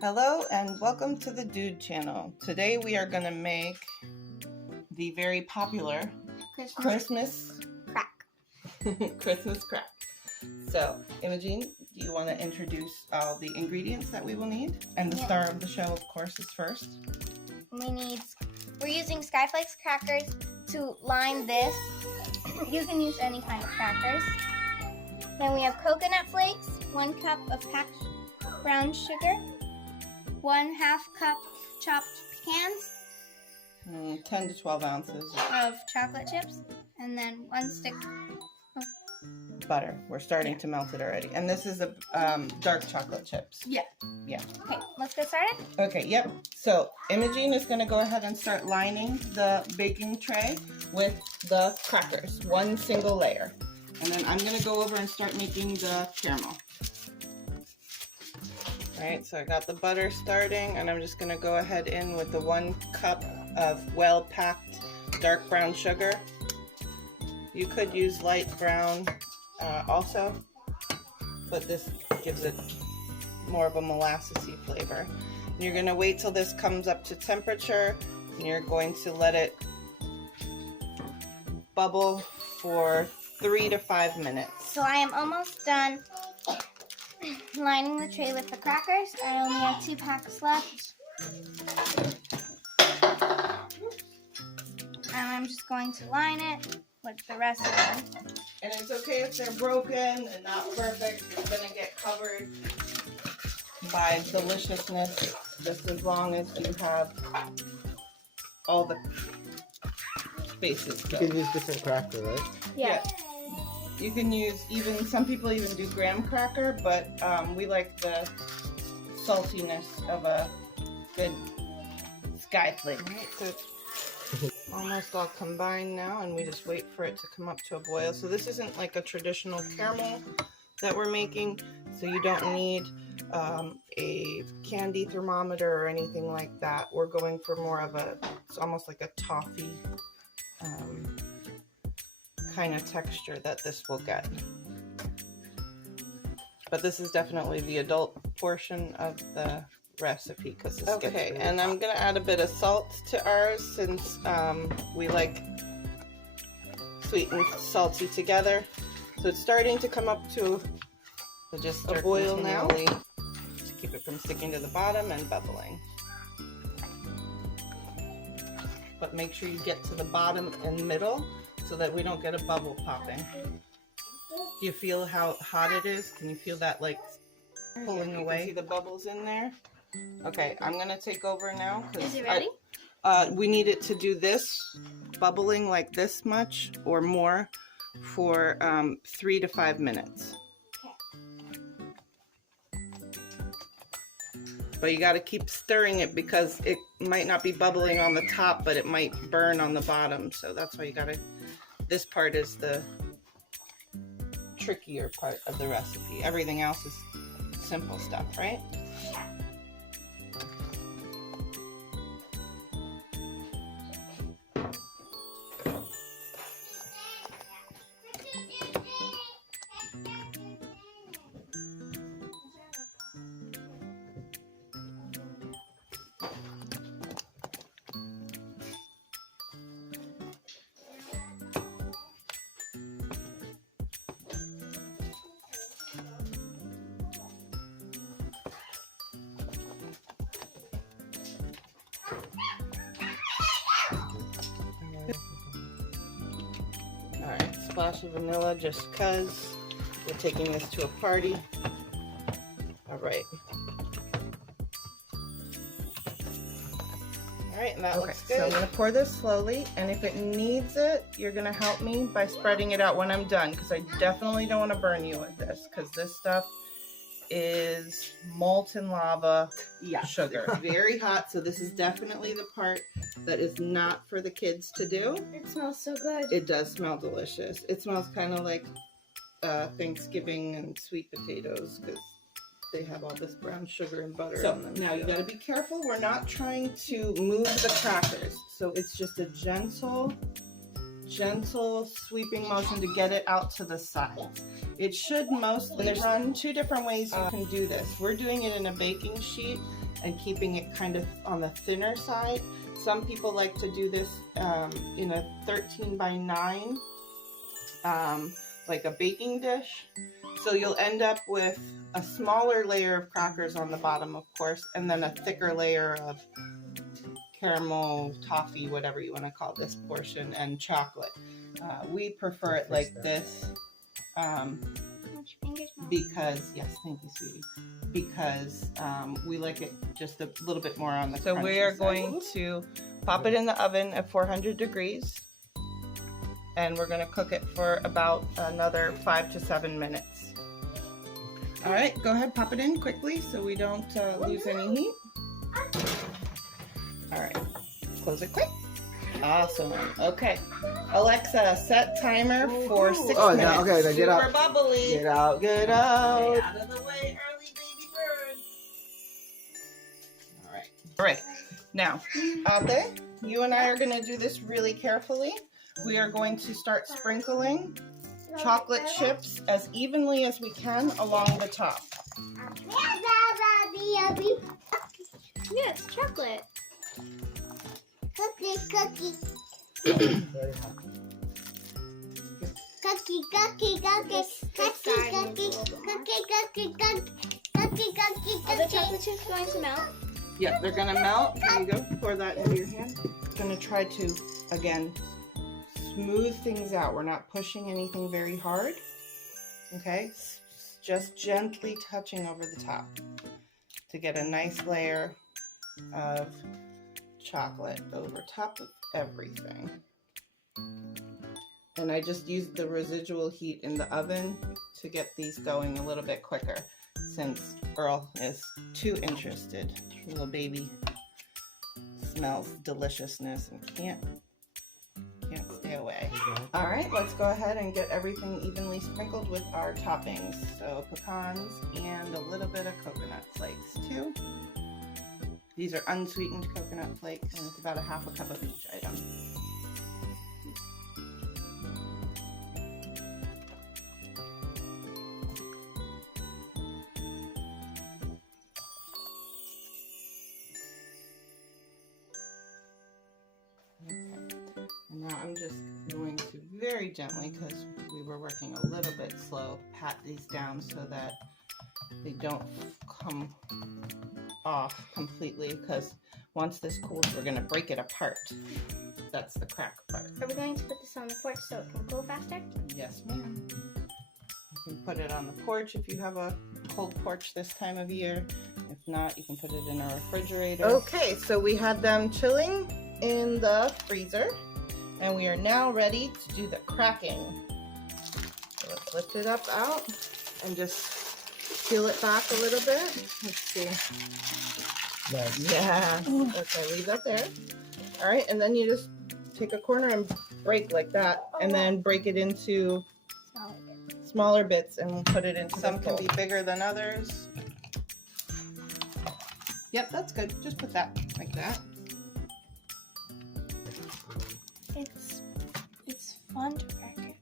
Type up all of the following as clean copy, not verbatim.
Hello and welcome to the Dude channel. Today we are going to make the very popular Christmas crack. Christmas crack. So, Imogen, do you want to introduce all the ingredients that we will need? And the star of the show, of course, is first. We're using Sky Flakes crackers to line this. You can use any kind of crackers. Then we have coconut flakes, 1 cup of packed brown sugar, 1/2 cup chopped pecans, 10 to 12 ounces of chocolate chips, and then 1 stick of butter. We're starting to melt it already. And this is a dark chocolate chips. Yeah. Yeah. Okay, let's get started. Okay, yep. So Imogen is going to go ahead and start lining the baking tray with the crackers, 1 single layer. And then I'm going to go over and start making the caramel. Alright, so I got the butter starting, and I'm just going to go ahead in with the 1 cup of well-packed dark brown sugar. You could use light brown also, but this gives it more of a molassesy flavor. And you're going to wait till this comes up to temperature, and you're going to let it bubble for 3 to 5 minutes. So I am almost done lining the tray with the crackers. I only have 2 packs left. And I'm just going to line it with the rest of them. And it's okay if they're broken and not perfect. You're going to get covered by deliciousness just as long as you have all the bases You filled. can use different cracker, right? Yeah. You can use some people even do graham cracker, but we like the saltiness of a good Sky Flake. Right, so it's almost all combined now, and we just wait for it to come up to a boil. So this isn't like a traditional caramel that we're making, so you don't need a candy thermometer or anything like that. We're going for more of it's almost like a toffee kind of texture that this will get. But this is definitely the adult portion of the recipe because this gets really and I'm gonna add a bit of salt to ours since we like sweet and salty together. So it's starting to come up to just a boil now to keep it from sticking to the bottom and bubbling. But make sure you get to the bottom and middle so that we don't get a bubble popping. Do you feel how hot it is? Can you feel that like pulling away? See the bubbles in there? Okay, I'm gonna take over now. Is it ready? We need it to do this, bubbling like this much or more for 3 to 5 minutes. But you got to keep stirring it because it might not be bubbling on the top, but it might burn on the bottom. So that's why you got to, this part is the trickier part of the recipe. Everything else is simple stuff, right? Alright, splash of vanilla just cause we're taking this to a party. Alright. Alright, and that looks good. So I'm going to pour this slowly, and if it needs it, you're going to help me by spreading it out when I'm done, because I definitely don't want to burn you with this, because this stuff is molten lava sugar. It's very hot, so this is definitely the part that is not for the kids to do. It smells so good. It does smell delicious. It smells kind of like Thanksgiving and sweet potatoes because they have all this brown sugar and butter on them. Now you got to be careful. We're not trying to move the crackers, so it's just a gentle sweeping motion to get it out to the sides. It should mostly, there's 2 different ways you can do this. We're doing it in a baking sheet, and keeping it kind of on the thinner side. Some people like to do this in a 13 by 9, like a baking dish. So you'll end up with a smaller layer of crackers on the bottom, of course, and then a thicker layer of caramel, toffee, whatever you want to call this portion, and chocolate. We prefer it like this because, yes, thank you, sweetie, because we like it just a little bit more on the So we are going to pop it in the oven at 400 degrees, and we're going to cook it for about another 5 to 7 minutes. All right, go ahead, pop it in quickly so we don't lose any heat. All right, close it quick. Awesome. Okay, Alexa, set timer for 6 minutes. No, okay, then get out. Super bubbly. Get out, get out. Get out of the way, early baby bird. All right. All right. Now, Ate, you and I are going to do this really carefully. We are going to start sprinkling chocolate chips as evenly as we can along the top. Yeah, it's chocolate. Cookie. Are the chocolate chips going to melt? Yep, they're going to melt. There you go. Pour that into your hand. Going to try to, again, smooth things out. We're not pushing anything very hard. Okay? Just gently touching over the top to get a nice layer of chocolate over top of everything. And I just used the residual heat in the oven to get these going a little bit quicker, since Earl is too interested. Little baby smells deliciousness and can't stay away. All right, let's go ahead and get everything evenly sprinkled with our toppings. So pecans and a little bit of coconut flakes too. These are unsweetened coconut flakes, and it's about a half a cup of each item. Now I'm just going to very gently, because we were working a little bit slow, pat these down so that they don't come off completely, because once this cools we're going to break it apart. That's the crack part. Are we going to put this on the porch so it can cool faster? Yes, ma'am. You can put it on the porch if you have a cold porch this time of year. If not, you can put it in a refrigerator. Okay, so we had them chilling in the freezer, and we are now ready to do the cracking. So let's lift it up out and just peel it back a little bit. Let's see. Nice. Yeah. Okay, leave that there. All right, and then you just take a corner and break like that, and then break it into smaller bits and put it into. Some can be bigger than others. Yep, that's good. Just put that like that. It's fun to crack it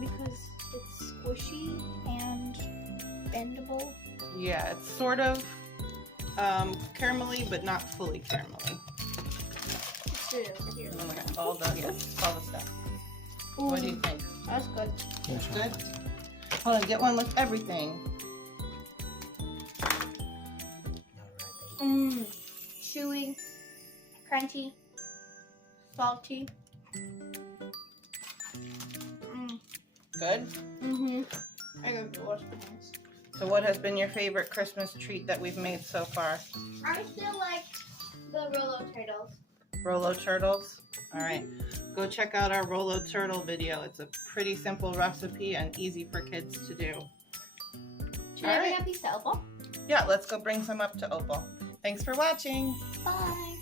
because it's squishy and bendable. Yeah, it's sort of caramelly, but not fully caramelly. Let's do it over here. Okay, all the stuff. What do you think? That's good. That's good. Hold on, get one with everything. Chewy, crunchy, salty. Good? I gotta go wash my hands. So what has been your favorite Christmas treat that we've made so far? I still like the Rolo turtles. Rolo turtles? All right, go check out our Rolo turtle video. It's a pretty simple recipe and easy for kids to do. Should I bring a piece to Opal? Yeah, let's go bring some up to Opal. Thanks for watching. Bye.